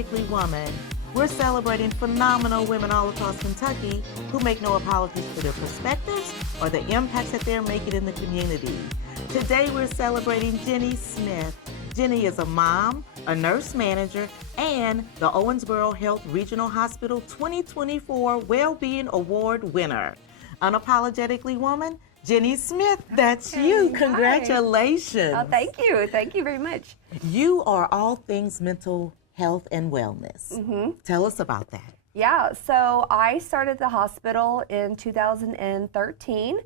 Unapologetically Woman, we're celebrating phenomenal women all across Kentucky who make no apologies for their perspectives or the impacts that they're making in the community. Today we're celebrating Jenni Smith. Jenni is a mom, a nurse manager, and the Owensboro Health Regional Hospital 2024 Wellbeing Award winner. Unapologetically Woman, Jenni Smith, that's you. Congratulations. Oh, thank you. Thank you very much. You are all things mental health and wellness. Tell us about that. Yeah, so I started the hospital in 2013.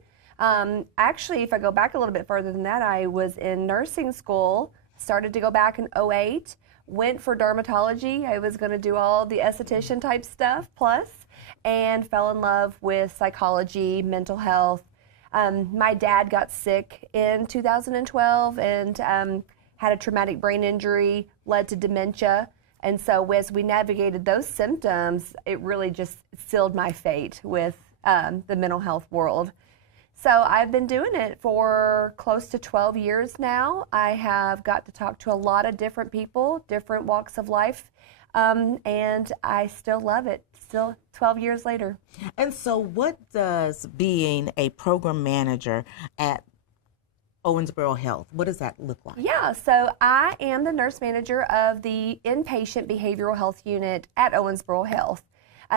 Actually, if I go back a little bit further than that, I was in nursing school, started to go back in 2008, went for dermatology. I was going to do all the esthetician type stuff plus, and fell in love with psychology, mental health. My dad got sick in 2012 and had a traumatic brain injury, led to dementia. And so as we navigated those symptoms, it really just sealed my fate with the mental health world. So I've been doing it for close to 12 years now. I have got to talk to a lot of different people, different walks of life, and I still love it, still 12 years later. And so what does being a program manager at Owensboro Health, what does that look like? Yeah, so I am the nurse manager of the inpatient behavioral health unit at Owensboro Health.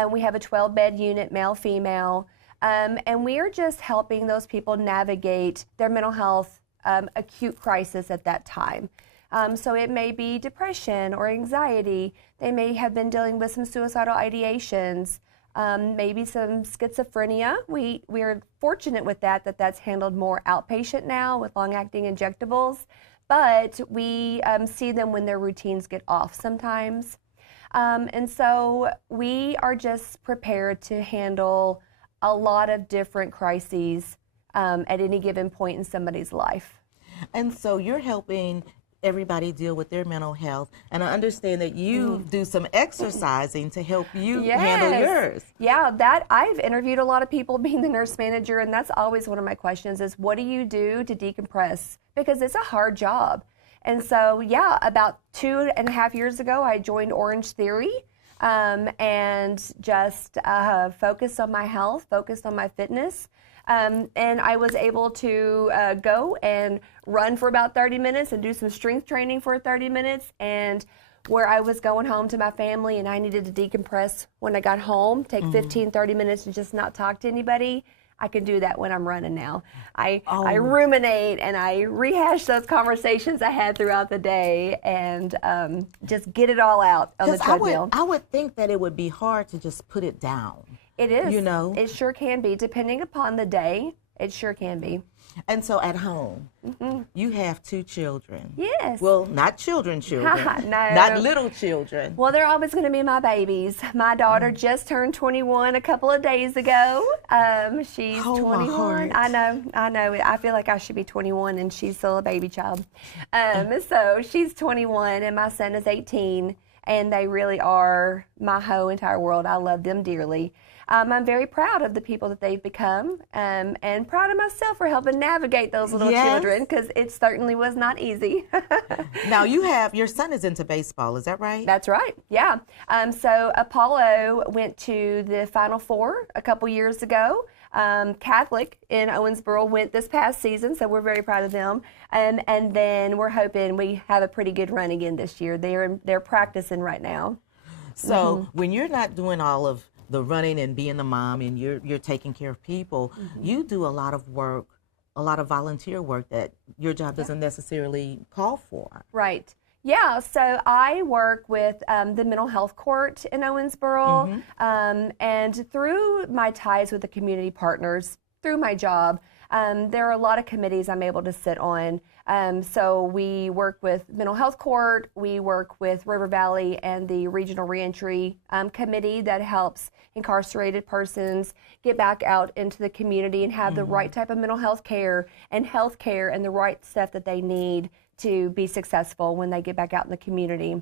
We have a 12-bed unit, male-female, and we are just helping those people navigate their mental health acute crisis at that time. So it may be depression or anxiety. They may have been dealing with some suicidal ideations, maybe some schizophrenia. We are fortunate with that's handled more outpatient now with long-acting injectables, but we see them when their routines get off sometimes. And so we are just prepared to handle a lot of different crises at any given point in somebody's life. And so you're helping everybody deal with their mental health, and I understand that you do some exercising to help you handle yours. Yeah, that I've interviewed a lot of people being the nurse manager, and that's always one of my questions is, what do you do to decompress? Because it's a hard job. And so, yeah, about 2.5 years ago, I joined Orange Theory and just focused on my health, focused on my fitness. And I was able to go and run for about 30 minutes and do some strength training for 30 minutes. And where I was going home to my family and I needed to decompress when I got home, take 15, 30 minutes and just not talk to anybody, I can do that when I'm running now. I ruminate and I rehash those conversations I had throughout the day and just get it all out on the treadmill. I would think that it would be hard to just put it down. It is. You know? It sure can be. Depending upon the day, it sure can be. And so at home, you have 2 children. Yes. Well, not children. No. Not little children. Well, they're always going to be my babies. My daughter just turned 21 a couple of days ago. She's 21. My heart. I know. I feel like I should be 21 and she's still a baby child. So she's 21 and my son is 18. And they really are my whole entire world. I love them dearly. I'm very proud of the people that they've become and proud of myself for helping navigate those little children because it certainly was not easy. Now your son is into baseball, is that right? That's right, yeah. So Apollo went to the Final Four a couple years ago. Catholic in Owensboro went this past season, so we're very proud of them. And then we're hoping we have a pretty good run again this year. They're practicing right now. So when you're not doing all of the running and being the mom and you're taking care of people, you do a lot of work, a lot of volunteer work that your job doesn't necessarily call for. Right. Yeah, so I work with the mental health court in Owensboro, and through my ties with the community partners, through my job, there are a lot of committees I'm able to sit on. So we work with mental health court, we work with River Valley and the Regional Reentry Committee that helps incarcerated persons get back out into the community and have the right type of mental health care and the right stuff that they need to be successful when they get back out in the community.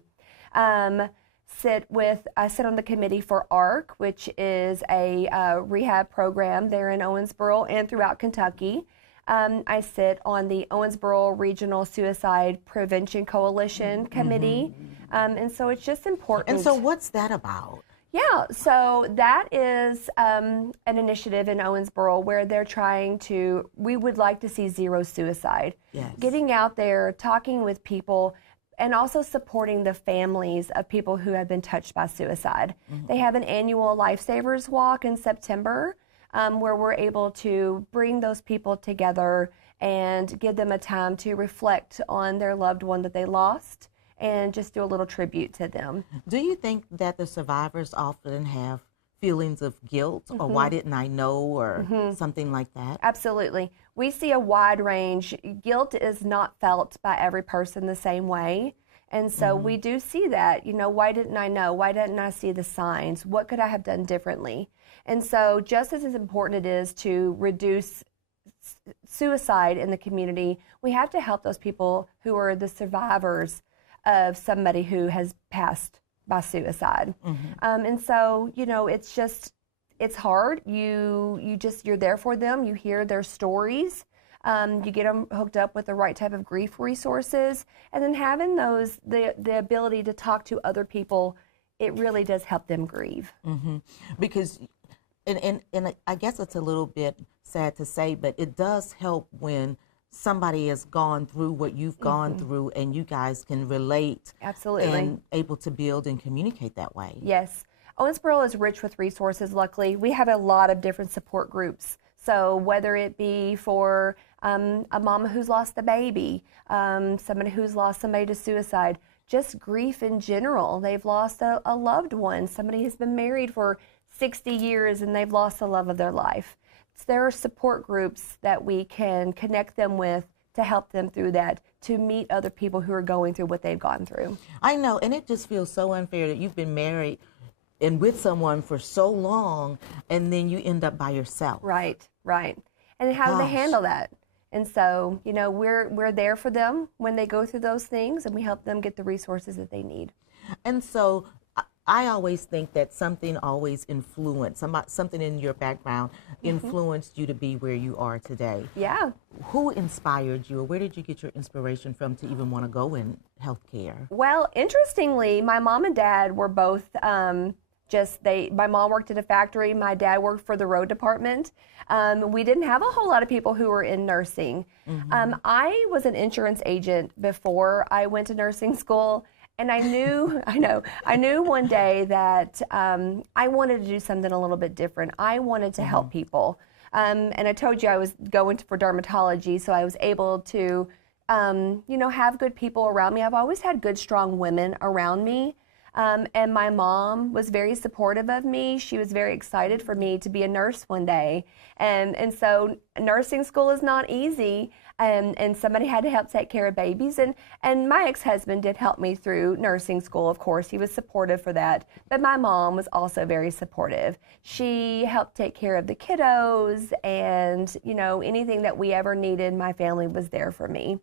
I sit on the committee for ARC, which is a rehab program there in Owensboro and throughout Kentucky. I sit on the Owensboro Regional Suicide Prevention Coalition Committee. And so it's just important. And so what's that about? Yeah, so that is an initiative in Owensboro where they're trying to, we would like to see zero suicide. Yes. Getting out there, talking with people, and also supporting the families of people who have been touched by suicide. They have an annual Lifesavers Walk in September where we're able to bring those people together and give them a time to reflect on their loved one that they lost and just do a little tribute to them. Do you think that the survivors often have feelings of guilt or why didn't I know or something like that? Absolutely. We see a wide range. Guilt is not felt by every person the same way. And so we do see that, you know, why didn't I know? Why didn't I see the signs? What could I have done differently? And so just as important it is to reduce suicide in the community, we have to help those people who are the survivors of somebody who has passed by suicide. And so, you know, it's hard. You're there for them. You hear their stories. You get them hooked up with the right type of grief resources. And then having the ability to talk to other people, it really does help them grieve. Because, and I guess it's a little bit sad to say, but it does help when somebody has gone through what you've gone through and you guys can relate. Absolutely. And able to build and communicate that way. Yes. Owensboro is rich with resources, luckily. We have a lot of different support groups. So whether it be for a mama who's lost a baby, somebody who's lost somebody to suicide, just grief in general. They've lost a loved one. Somebody has been married for 60 years and they've lost the love of their life. So there are support groups that we can connect them with to help them through that, to meet other people who are going through what they've gone through. I know, and it just feels so unfair that you've been married and with someone for so long and then you end up by yourself. Right. And how do they handle that? And so, you know, we're there for them when they go through those things, and we help them get the resources that they need. And so I always think that something always influenced, something in your background influenced you to be where you are today. Yeah. Who inspired you, or where did you get your inspiration from to even want to go in healthcare? Well, interestingly, my mom and dad were both my mom worked at a factory, my dad worked for the road department. We didn't have a whole lot of people who were in nursing. I was an insurance agent before I went to nursing school. And I knew one day that I wanted to do something a little bit different. I wanted to help people. And I told you I was going for dermatology, so I was able to, have good people around me. I've always had good, strong women around me. And my mom was very supportive of me. She was very excited for me to be a nurse one day. And so nursing school is not easy. And somebody had to help take care of babies. And my ex-husband did help me through nursing school, of course. He was supportive for that. But my mom was also very supportive. She helped take care of the kiddos, and, anything that we ever needed, my family was there for me.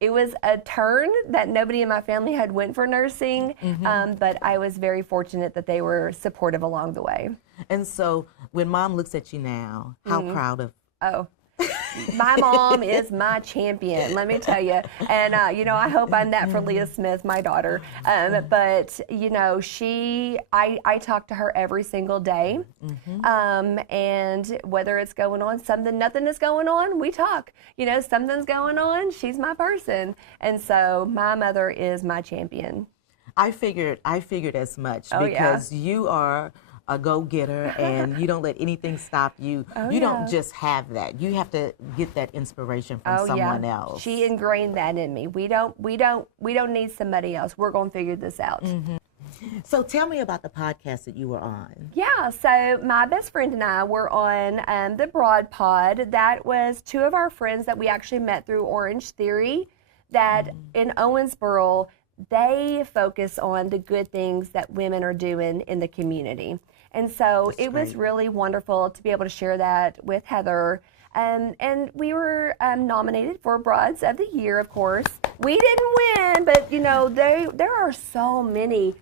It was a turn that nobody in my family had went for nursing, but I was very fortunate that they were supportive along the way. And so when Mom looks at you now, how proud of? Oh, my mom is my champion, let me tell you. And, I hope I'm that for Leah Smith, my daughter. But, I talk to her every single day. And whether it's going on, nothing is going on, we talk. Something's going on, she's my person. And so my mother is my champion. I figured as much because you are a go-getter and you don't let anything stop you. You don't just have that. You have to get that inspiration from someone else. She ingrained that in me. We don't need somebody else. We're going to figure this out. So tell me about the podcast that you were on. Yeah, so my best friend and I were on the Broad Pod. That was two of our friends that we actually met through Orange Theory, that in Owensboro, they focus on the good things that women are doing in the community. And so it was really wonderful to be able to share that with Heather. And we were nominated for Broads of the Year, of course. We didn't win, but there are so many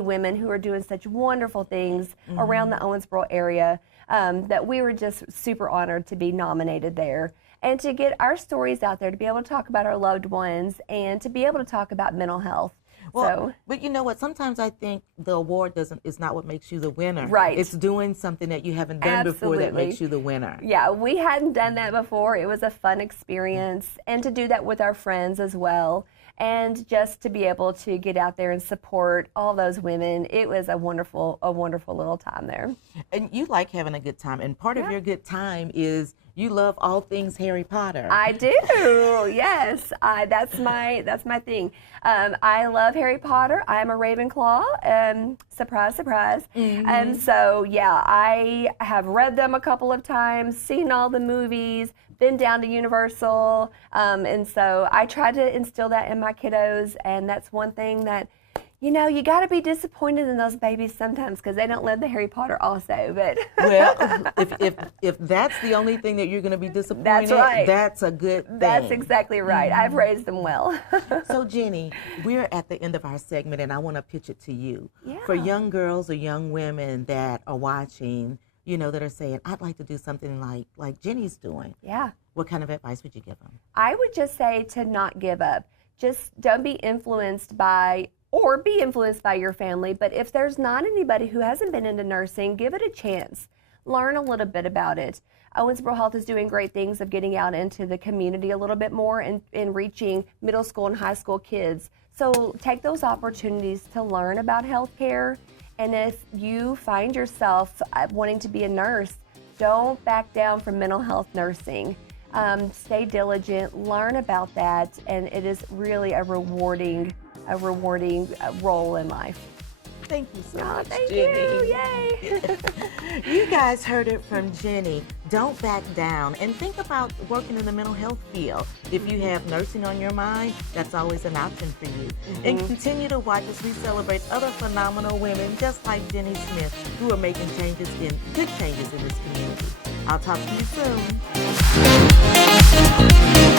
women who are doing such wonderful things around the Owensboro area that we were just super honored to be nominated there. and to get our stories out there, to be able to talk about our loved ones, and to be able to talk about mental health. Well, but you know what? Sometimes I think the award is not what makes you the winner. Right. It's doing something that you haven't done before that makes you the winner. Yeah, we hadn't done that before. It was a fun experience, and to do that with our friends as well, and just to be able to get out there and support all those women. It was a wonderful little time there. And you like having a good time, and part of your good time is you love all things Harry Potter. I do. Yes, that's my thing. I love Harry Potter. I am a Ravenclaw. Surprise, surprise. And so, yeah, I have read them a couple of times, seen all the movies, been down to Universal, and so I try to instill that in my kiddos. And that's one thing that, you know, you got to be disappointed in those babies sometimes because they don't live the Harry Potter also. But well, if that's the only thing that you're going to be disappointed, that's right. That's a good thing. That's exactly right. I've raised them well. So, Jenni, we're at the end of our segment, and I want to pitch it to you. Yeah. For young girls or young women that are watching, you know, that are saying, I'd like to do something like Jenni's doing. Yeah. What kind of advice would you give them? I would just say to not give up. Just don't be influenced by, or be influenced by your family, but if there's not anybody who hasn't been into nursing, give it a chance. Learn a little bit about it. Owensboro Health is doing great things of getting out into the community a little bit more and reaching middle school and high school kids. So take those opportunities to learn about healthcare. And if you find yourself wanting to be a nurse, don't back down from mental health nursing. Stay diligent, learn about that, and it is really a rewarding role in life. Thank you so much, thank Jenni. you. Yay. You guys heard it from Jenni. Don't back down and think about working in the mental health field. If you have nursing on your mind, that's always an option for you. And continue to watch as we celebrate other phenomenal women just like Jenni Smith who are making good changes in this community. I'll talk to you soon.